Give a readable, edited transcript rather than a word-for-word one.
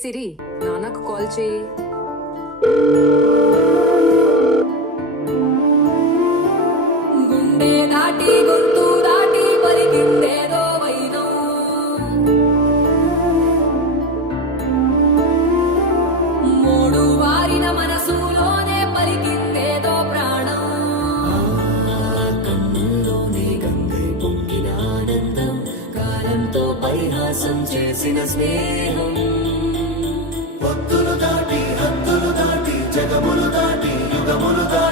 సిరి నాన్నకు కాల్ చేయి. గుండె దాటి గొంతు దాటి పలికిందేదో వైనం. మూడు వారిన మనసులోనే పలికిందేదో ప్రాణం. కన్నుల్లోనే గంగై పొంగిన ఆనందం, కాలంతో పరిహాసం చేసిన స్నేహం. పొత్తులు దాటి హద్దులు దాటి జగములు దాటి యుగములు దాటి